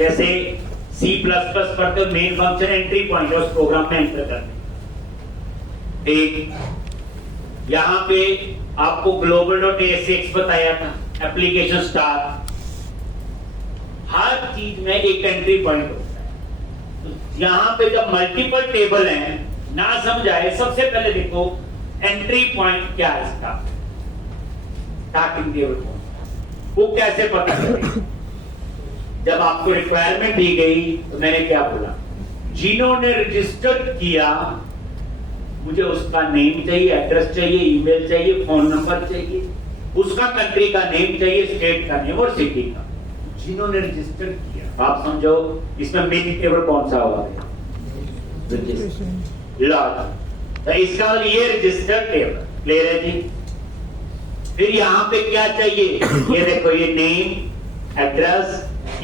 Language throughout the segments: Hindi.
जैसे C++ पढ़ते हो मेन फंक्शन एंट्री पॉइंट उस प्रोग्राम में एंटर करते। एक यहां पे आपको global.asx बताया था, एप्लीकेशन स्टार, हर चीज में एक एंट्री पॉइंट होता है। तो यहां पे जब मल्टीपल टेबल हैं, ना समझ आए, सबसे पहले देखो एंट्री पॉइंट क्या है इसका, स्टार्टिंग टेबल कौन सा, वो कैसे पता करें। जब आपको रिक्वायरमेंट दी गई तो मैंने क्या बोला, जिन्होंने रजिस्टर किया मुझे उसका नेम चाहिए, एड्रेस चाहिए, ईमेल चाहिए, फोन नंबर चाहिए, उसका कंट्री का नेम चाहिए, स्टेट का नेम और सिटी का, जिन्होंने रजिस्टर किया। आप समझो इसमें मेन टेबल कौन सा हुआ है, लॉट। तो इसका ये रजिस्टर टेबल क्लियर है जी। फिर यहां पे क्या चाहिए, ये देखो, ये नेम, एड्रेस,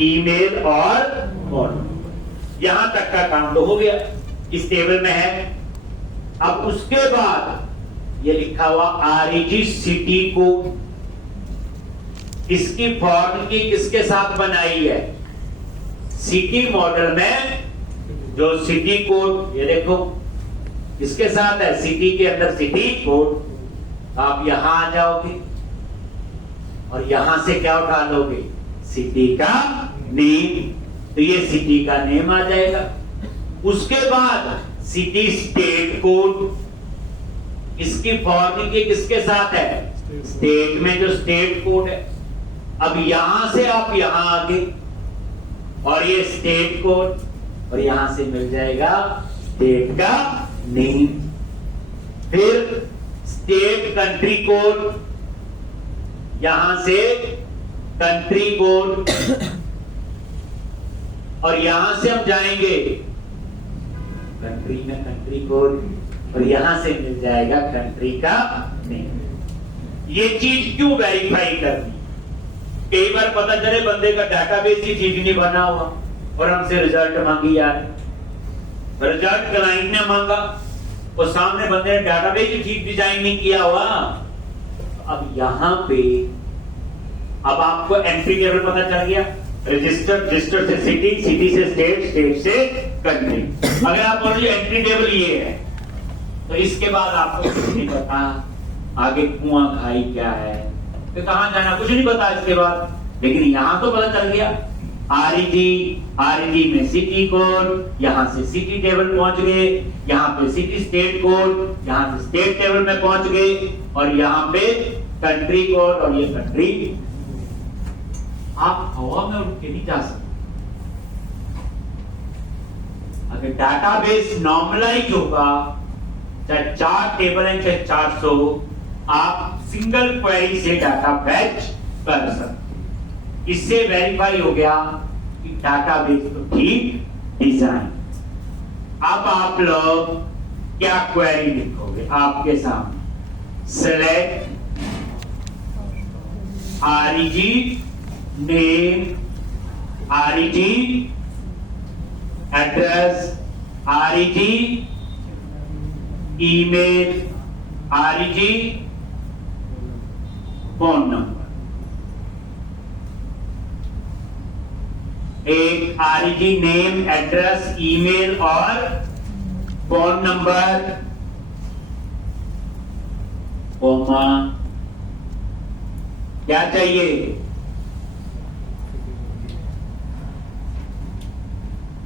ईमेल और फोन। यहां तक का काम तो हो गया, इस टेबल में है। अब उसके बाद ये लिखा हुआ REG सिटी कोड, इसकी फॉर्म की किसके साथ बनाई है, सिटी मॉडल में जो सिटी कोड, ये देखो इसके साथ है, सिटी के अंदर सिटी कोड। आप यहां आ जाओगे और यहां से क्या उठा लोगे, सिटी का नेम, तो ये सिटी का नेम आ जाएगा। उसके बाद सिटी स्टेट कोड, इसकी फॉर्म की किसके साथ है, स्टेट में जो स्टेट कोड है। अब यहां से आप यहां आगे और ये स्टेट कोड, और यहां से मिल जाएगा स्टेट का नेम। फिर स्टेट कंट्री कोड, यहां से कंट्री कोड, और यहां से हम जाएंगे कंट्री में कंट्री कोड, और यहां से मिल जाएगा कंट्री का नेम। ये चीज क्यों वेरीफाई करनी, कई बार पता चले बंदे का डाटाबेस ही ठीक नहीं बना हुआ और हमसे रिजल्ट मांगी यार, रिजल्ट क्लाइंट ने मांगा और सामने बंदे ने डाटाबेस ही ठीक डिजाइन नहीं किया हुआ। अब यहां पे अब आपको एंट्री टेबल पता चल गया, रजिस्टर, रजिस्टर से सिटी, सिटी से स्टेट, स्टेट से कंट्री। अगर आप बोलो एंट्री टेबल ये है, तो इसके बाद आपको कुछ नहीं पता आगे कुआं खाई क्या है, तो कहां जाना कुछ नहीं पता इसके बाद। लेकिन यहां तो पता चल गया, REG में सिटी कोड, यहां से सिटी टेबल पहुंच गए, यहां पे सिटी स्टेट कोड, यहां से स्टेट टेबल में पहुंच गए, और यहां पे कंट्री कोड, और ये कंट्री। आप हवा में उड़ के नहीं जा सकते। अगर डाटाबेस नॉर्मलाइज होगा, चाहे 4 टेबल है चाहे 400, आप सिंगल क्वेरी से डाटा फैच कर सकते। इससे वेरीफाई हो गया कि डाटाबेस तो ठीक डिजाइन। अब आप लोग क्या क्वेरी लिखोगे, आपके सामने select REG name, REG address, REG email, REG phone number. एक REG नेम, एड्रेस, ईमेल और फोन नंबर, कोमा, क्या चाहिए,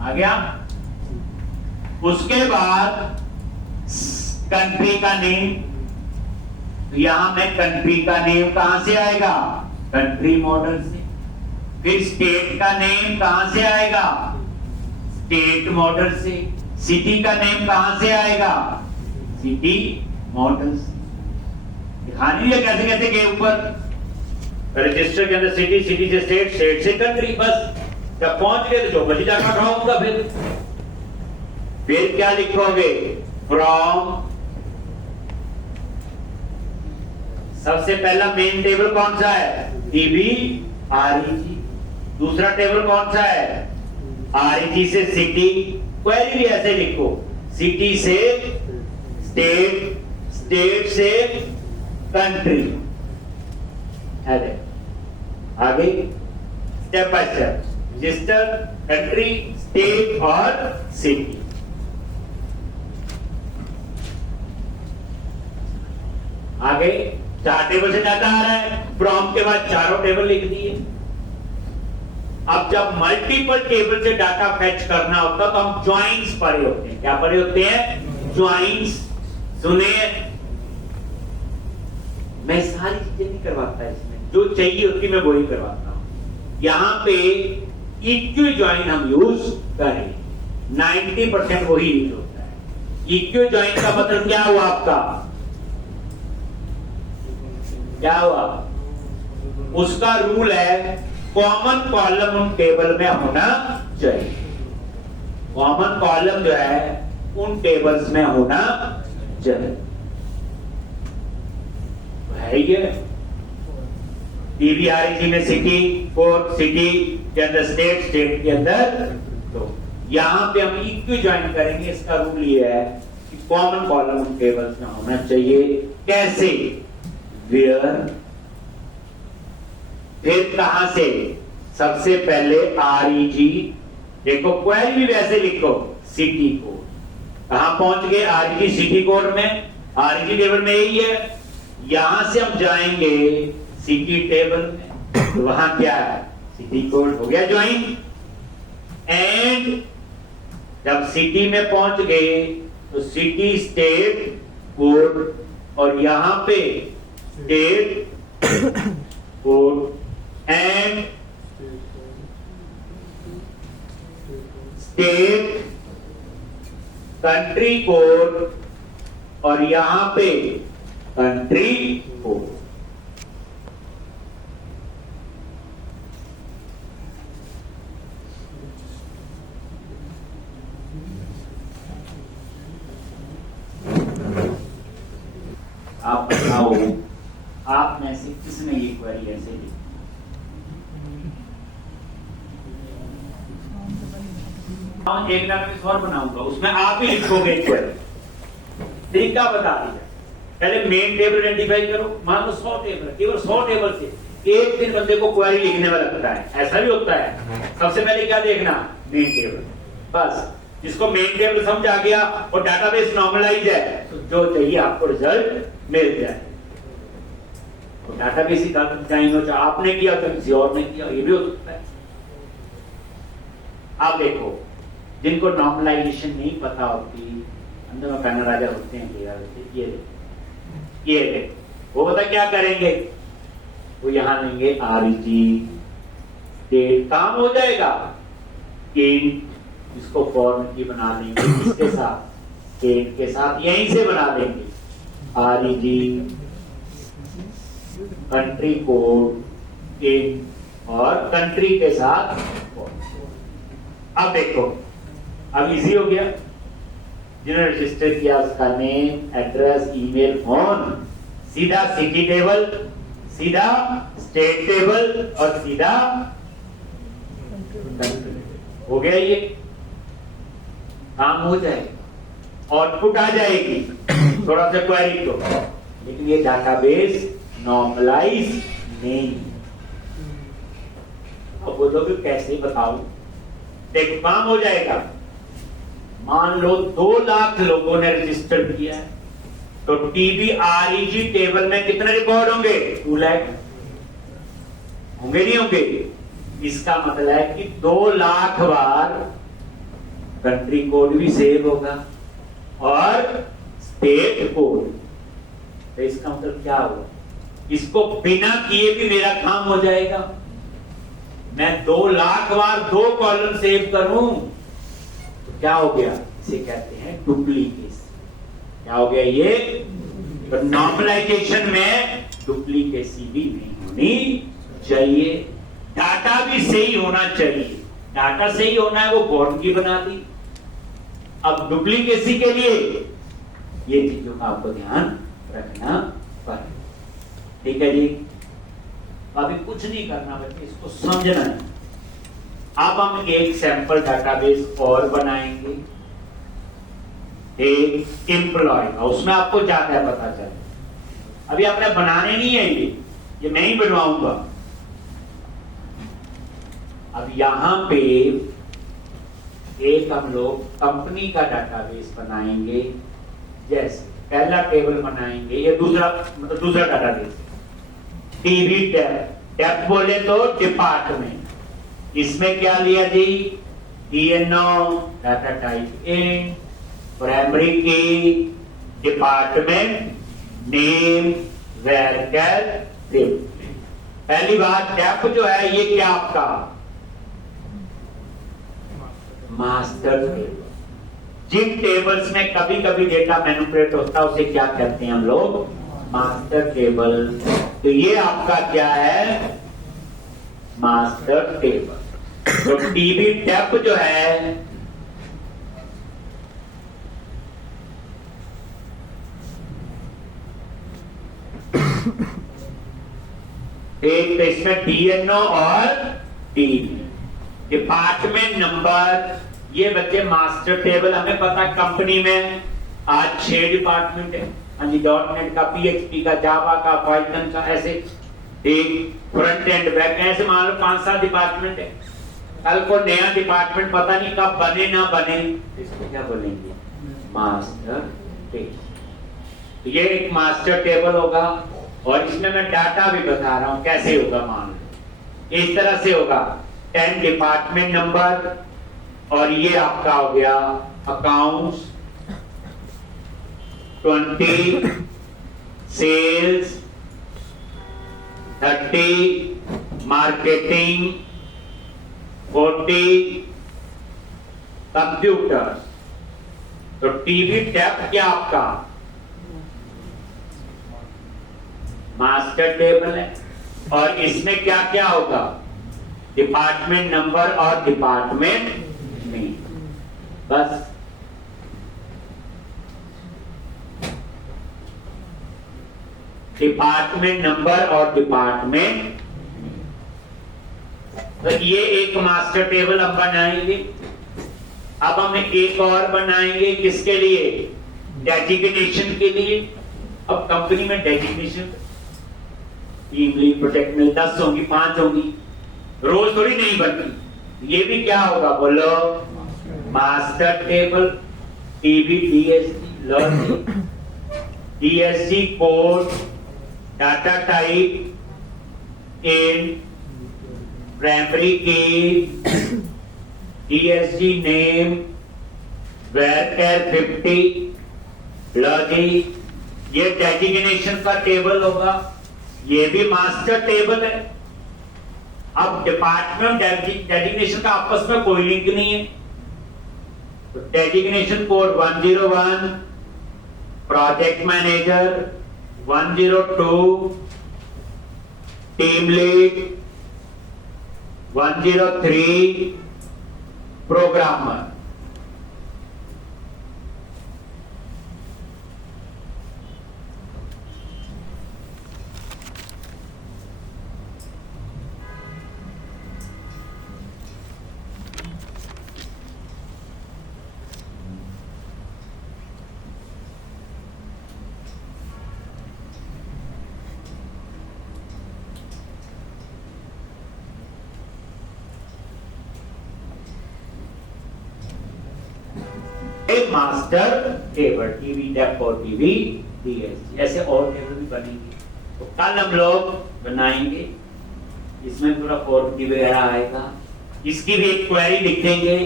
आ गया। उसके बाद कंट्री का नेम, तो यहां में कंट्री का नेम कहां से आएगा, कंट्री मॉडल से। फिर स्टेट का नेम कहां से आएगा, स्टेट मॉडल से। सिटी का नेम कहां से आएगा, सिटी मॉडल से। दिखानी है कैसे कैसे गए ऊपर, रजिस्टर के अंदर सिटी, सिटी से स्टेट, स्टेट से कंट्री। बस जब पहुंच गए तो जो बची जाकर खाऊंगा। फिर क्या लिखोगे, फ्रॉम, सबसे पहला मेन टेबल कौन सा है, DB REG। दूसरा टेबल कौन सा है, REG से सिटी, क्वेरी भी ऐसे लिखो, सिटी से स्टेट, स्टेट से कंट्री। आगे step by step register, country, state और सिटी। आगे 4 टेबल से डाटा आ रहा है, फ्रॉम के बाद चारों टेबल लिख दिए। अब जब मल्टीपल टेबल से डाटा फैच करना होता तो हम ज्वाइंस पढ़े होते हैं। क्या पढ़े होते हैं? ज्वाइंस। सुने, मैं सारी चीजें नहीं करवाता इसमें, जो चाहिए होती मैं वही करवाता हूं। यहां पे इक्यू ज्वाइन हम यूज करें, 90% वही यूज होता है। इक्यू ज्वाइन का मतलब क्या हुआ आपका? क्या हुआ? उसका रूल है कॉमन कॉलम उन टेबल में होना चाहिए। कॉमन कॉलम जो है उन टेबल्स में होना चाहिए। है ये टीबीआरजी में सिटी कोड, सिटी के अंदर स्टेट, स्टेट के अंदर तो यहां पे हम इक्यू ज्वाइन करेंगे। इसका रूल ये है कि कॉमन कॉलम उन टेबल्स में होना चाहिए। कैसे? वेयर, फिर कहां से? सबसे पहले आरईजी। देखो क्वेरी भी वैसे लिखो, सिटी कोड। कहां पहुंच गए? आरईजी सिटी कोड में। आरईजी टेबल में यही है। यहां से हम जाएंगे सिटी टेबल में, तो वहां क्या है? सिटी कोड हो गया ज्वाइन। एंड जब सिटी में पहुंच गए तो सिटी स्टेट कोड, और यहां पे state code and state country code, और यहां पे कंट्री कोड। आप बताओ, आप में से किसने ये क्वेरी ऐसे लिखी? एक डाटाबेस और बनाऊंगा, उसमें आप ही लिखोगे क्वेरी। तरीका बता दिया। पहले मेन टेबल आइडेंटिफाई करो। मान लो 100 टेबल, केवल 100 टेबल से एक दिन बंदे को क्वेरी लिखने में लगता है, ऐसा भी होता है। सबसे पहले क्या देखना? Main table. बस जिसको मेन टेबल समझ आ गया और डाटाबेस नॉर्मलाइज है, तो जो चाहिए आपको रिजल्ट मिल जाए। तो डाटाबेस ही डिजाइन हो, आपने किया तो किसी और ने किया, ये भी हो सकता है। आप देखो, जिनको नॉर्मलाइजेशन नहीं पता होती, अंदर में पैनल राजा होते हैं, ये वो पता क्या करेंगे? वो यहां लेंगे आरईजी स्टेट, काम हो जाएगा। इंट इसको फॉर्म की बना देंगे, इसके साथ स्टेट के साथ यहीं से बना देंगे। आरईजी कंट्री कोड इंट और कंट्री के साथ। अब देखो, अब इजी हो गया। जिन्होंने रजिस्टर किया उसका नेम, एड्रेस, ईमेल, फोन, सीधा सिटी टेबल, सीधा स्टेट टेबल और सीधा हो गया। ये काम हो जाएगा, आउटपुट आ जाएगी थोड़ा सा क्वेरी को, लेकिन ये डाटाबेस नॉर्मलाइज नहीं। अब बोलोगे कैसे बताऊं? देखो काम हो जाएगा। मान लो 2 लाख लोगों ने रजिस्टर किया है, तो टीबीआरईजी टेबल में कितने रिकॉर्ड होंगे? 2 लाख होंगे, नहीं होंगे? इसका मतलब है कि 2 लाख बार कंट्री कोड भी सेव होगा और स्टेट कोड। तो इसका मतलब क्या हुआ? इसको बिना किए भी मेरा काम हो जाएगा। मैं 2 लाख बार 2 कॉलम सेव करूं तो क्या हो गया? इसे कहते हैं डुप्लीकेसी। क्या हो गया ये? तो नॉर्मलाइजेशन में डुप्लीकेसी भी नहीं होनी चाहिए। डाटा भी सही होना चाहिए। डाटा सही होना है, वो बोर्ड की बना दी। अब डुप्लीकेसी के लिए ये चीजों का आपको ध्यान रखना पड़ेगा। ठीक है जी? अभी कुछ नहीं करना बल्कि इसको समझना है। अब हम एक सैंपल डाटाबेस और बनाएंगे, एक एम्प्लॉय का। उसमें आपको ज्यादा है पता चले। अभी आपने बनाने नहीं है, ये मैं ही बनवाऊंगा। अब यहां पे एक हम लोग कंपनी का डाटाबेस बनाएंगे। जैसे पहला टेबल बनाएंगे, ये दूसरा मतलब दूसरा डाटाबेस, टीवी टैब। टैब बोले तो डिपार्टमेंट। इसमें क्या लिया जी, DNO data type in, primary की, डिपार्टमेंट नेम, वेरकर टेबल। पहली बात, टैब जो है ये क्या आपका मास्टर टेबल। जिन टेबल्स में कभी कभी डेटा मैनिपुलेट होता है उसे क्या कहते हैं हम लोग, मास्टर टेबल। तो ये आपका क्या है, मास्टर टेबल। तो टीवी टैब जो है एक, तो इसमें DNO और टीवी, डिपार्टमेंट नंबर। ये बच्चे मास्टर टेबल, हमें पता कंपनी में आज 6 डिपार्टमेंट है। हाँ जी, .NET का, PHP का, जावा का, पाइथन का, ऐसे एक फ्रंट एंड बैक, ऐसे मान लो 5-7 डिपार्टमेंट है। कल को नया डिपार्टमेंट पता नहीं कब बने ना बने, इसको क्या बोलेंगे, मास्टर टेबल। ये एक मास्टर टेबल होगा और इसमें मैं डाटा भी बता रहा हूं कैसे होगा। मान लो इस तरह से होगा, 10 डिपार्टमेंट नंबर, और ये आपका हो गया अकाउंट्स, 20 सेल्स, 30 मार्केटिंग, 40 कंप्यूटर। तो टीवी टैब क्या आपका मास्टर टेबल है, और इसमें क्या क्या होगा, डिपार्टमेंट नंबर और डिपार्टमेंट नेम। बस डिपार्टमेंट नंबर और डिपार्टमेंट। तो ये एक मास्टर टेबल हम बनाएंगे। अब हम एक और बनाएंगे, किसके लिए, डेजिग्नेशन के लिए। अब कंपनी में डेजिग्नेशन टीम लीड, प्रोजेक्ट में 10 होंगी, 5 होंगी, रोज थोड़ी नहीं बनती। ये भी क्या होगा बोलो, master table. TV DSG learning, DSG code, data type in, primary की, DSG नेम, वेरकर 50 लॉजिक। ये डेजिग्नेशन का टेबल होगा, ये भी मास्टर टेबल है। अब डिपार्टमेंट डेजिग्नेशन का आपस में कोई लिंक नहीं है, तो designation code 101, project manager 102, team lead 103, programmer. Master table, TV tab और टीवी DSG, ऐसे और टेबल भी बनेंगे। तो कल हम लोग बनाएंगे, इसमें पूरा फॉर्मेटिव वगैरह आएगा, इसकी भी एक क्वेरी लिखेंगे,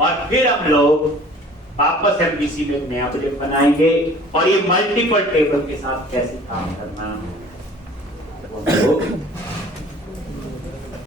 और फिर हम लोग वापस MVC में एक नया प्रोजेक्ट बनाएंगे, और ये मल्टीपल टेबल के साथ कैसे काम करना है